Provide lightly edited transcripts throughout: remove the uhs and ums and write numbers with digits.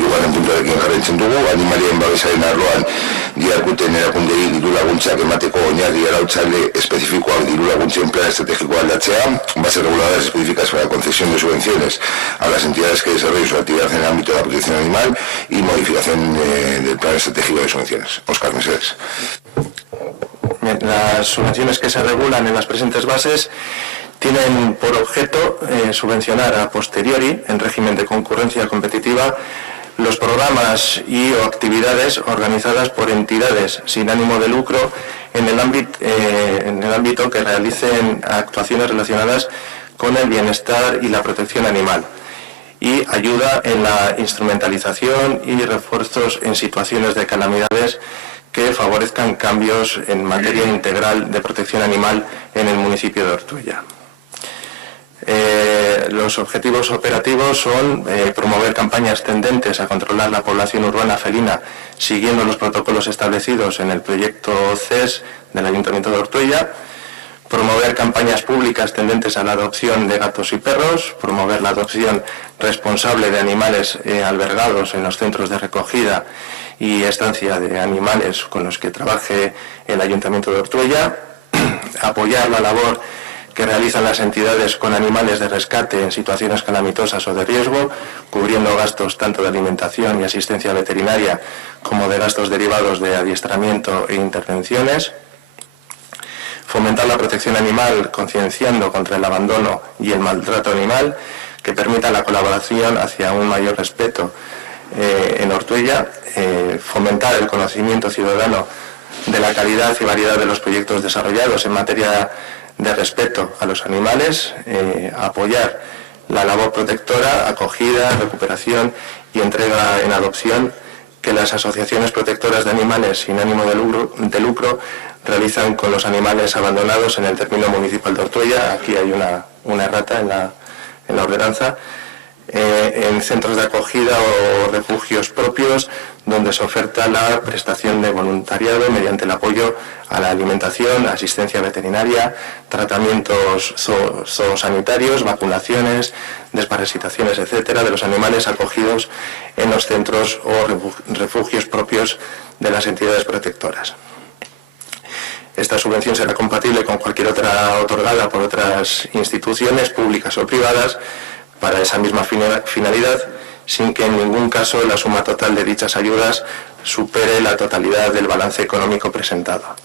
hirugarren puntuarekin jarraitzen dugu, animalien babesaren arloan diharduten erakundei diru laguntzak emateko oinarri arautzaile espezifikoak diru laguntzen plan estrategikoa aldatzea, bases reguladoras específicas para la concesión de subvenciones a las entidades que desarrollen su actividad en el ámbito de la protección animal y modificación del plan estratégico de subvenciones. Óscar Mesedes. Las subvenciones que se regulan en las presentes bases tienen por objeto subvencionar a posteriori, en régimen de concurrencia competitiva, los programas y o actividades organizadas por entidades sin ánimo de lucro en el ámbito que realicen actuaciones relacionadas con el bienestar y la protección animal, y ayuda en la instrumentalización y refuerzos en situaciones de calamidades que favorezcan cambios en materia integral de protección animal en el municipio de Ortuella. Los objetivos operativos son promover campañas tendentes a controlar la población urbana felina siguiendo los protocolos establecidos en el proyecto CES del Ayuntamiento de Ortuella, promover campañas públicas tendentes a la adopción de gatos y perros, promover la adopción responsable de animales albergados en los centros de recogida y estancia de animales con los que trabaje el Ayuntamiento de Ortuella, apoyar la labor que realizan las entidades con animales de rescate en situaciones calamitosas o de riesgo, cubriendo gastos tanto de alimentación y asistencia veterinaria como de gastos derivados de adiestramiento e intervenciones, fomentar la protección animal concienciando contra el abandono y el maltrato animal, que permita la colaboración hacia un mayor respeto en Ortuella, fomentar el conocimiento ciudadano de la calidad y variedad de los proyectos desarrollados en materia de respeto a los animales, apoyar la labor protectora, acogida, recuperación y entrega en adopción que las asociaciones protectoras de animales sin ánimo de lucro realizan con los animales abandonados en el término municipal de Ortuella. Aquí hay una errata en la ordenanza. En centros de acogida o refugios propios donde se oferta la prestación de voluntariado mediante el apoyo a la alimentación, asistencia veterinaria, tratamientos zoosanitarios, vacunaciones, desparasitaciones, etcétera, de los animales acogidos en los centros o refugios propios de las entidades protectoras. Esta subvención será compatible con cualquier otra otorgada por otras instituciones públicas o privadas para esa misma finalidad, sin que en ningún caso la suma total de dichas ayudas supere la totalidad del balance económico presentado.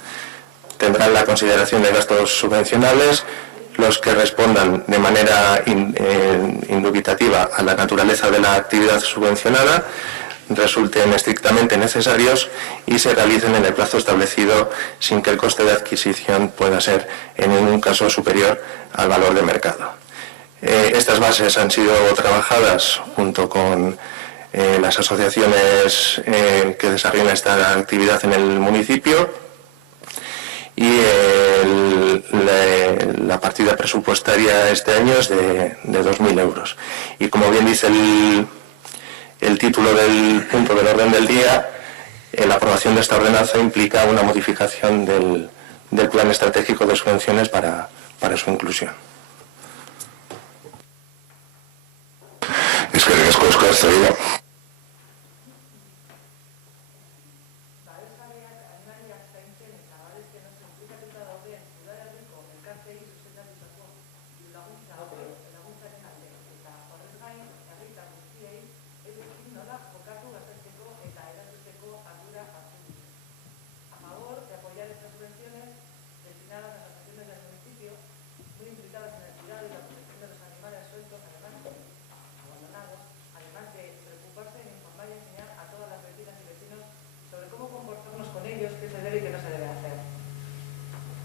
Tendrán la consideración de gastos subvencionables los que respondan de manera indubitativa a la naturaleza de la actividad subvencionada, resulten estrictamente necesarios y se realicen en el plazo establecido sin que el coste de adquisición pueda ser en ningún caso superior al valor de mercado. Estas bases han sido trabajadas junto con las asociaciones que desarrollan esta actividad en el municipio y la partida presupuestaria este año es de 2.000 euros. Y como bien dice el título del punto del orden del día, la aprobación de esta ordenanza implica una modificación del plan estratégico de subvenciones para su inclusión. Eskerrik asko, Óscar Zaida.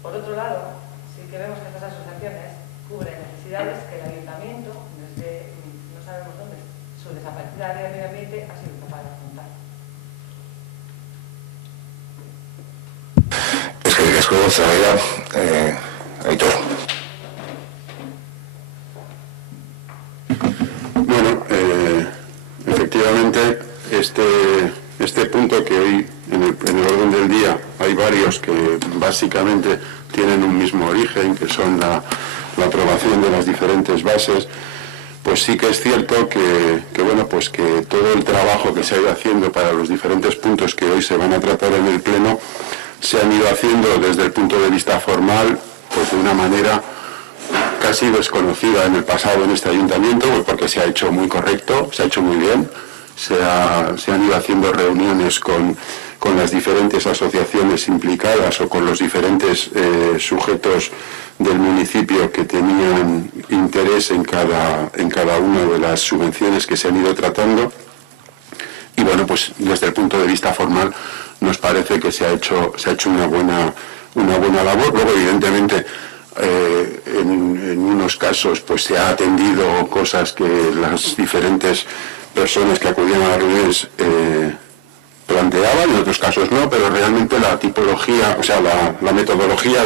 Por otro lado, sí que vemos que estas asociaciones cubren necesidades que el ayuntamiento, desde no sabemos dónde, su desaparecida área de medio ambiente ha sido capaz de afrontar. Eskerrik asko, Zaida. Aitor. Bueno, efectivamente, este punto que hoy en el orden del día hay varios que básicamente tienen un mismo origen, que son la aprobación de las diferentes bases, pues sí que es cierto que bueno, pues que todo el trabajo que se ha ido haciendo para los diferentes puntos que hoy se van a tratar en el Pleno se han ido haciendo desde el punto de vista formal, pues de una manera casi desconocida en el pasado en este ayuntamiento, pues porque se ha hecho muy correcto, se ha hecho muy bien, se han ido haciendo reuniones con las diferentes asociaciones implicadas o con los diferentes sujetos del municipio que tenían interés en cada una de las subvenciones que se han ido tratando. Y bueno, pues desde el punto de vista formal nos parece que se ha hecho una buena labor. Luego, evidentemente, en unos casos pues se ha atendido cosas que las diferentes personas que acudían a las reuniones planteaban, en otros casos no, pero realmente la tipología, o sea, la metodología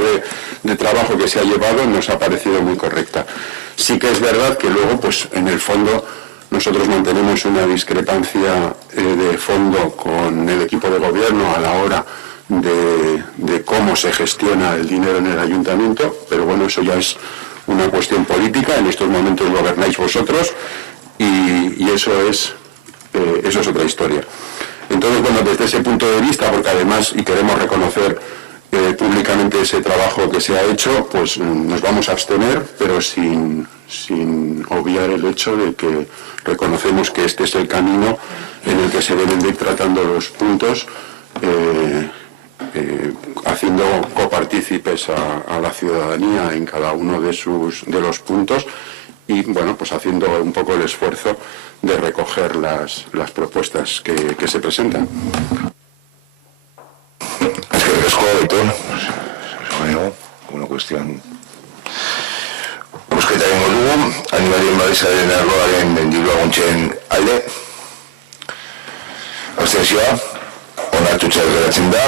de trabajo que se ha llevado nos ha parecido muy correcta. Sí que es verdad que luego, pues en el fondo, nosotros mantenemos una discrepancia de fondo con el equipo de gobierno a la hora de cómo se gestiona el dinero en el ayuntamiento, pero bueno, eso ya es una cuestión política, en estos momentos gobernáis vosotros y eso es otra historia. Entonces, bueno, desde ese punto de vista, porque además, y queremos reconocer públicamente ese trabajo que se ha hecho, pues nos vamos a abstener, pero sin obviar el hecho de que reconocemos que este es el camino en el que se deben de ir tratando los puntos, haciendo copartícipes a la ciudadanía en cada uno de los puntos y, bueno, pues haciendo un poco el esfuerzo de recoger las propuestas que se presentan. Es que Aitor, una cuestión. Bozketa egingo dugu, animalien babesaren arloaren diru laguntzen alde. Abstentzioa, onartutzat geratzen da.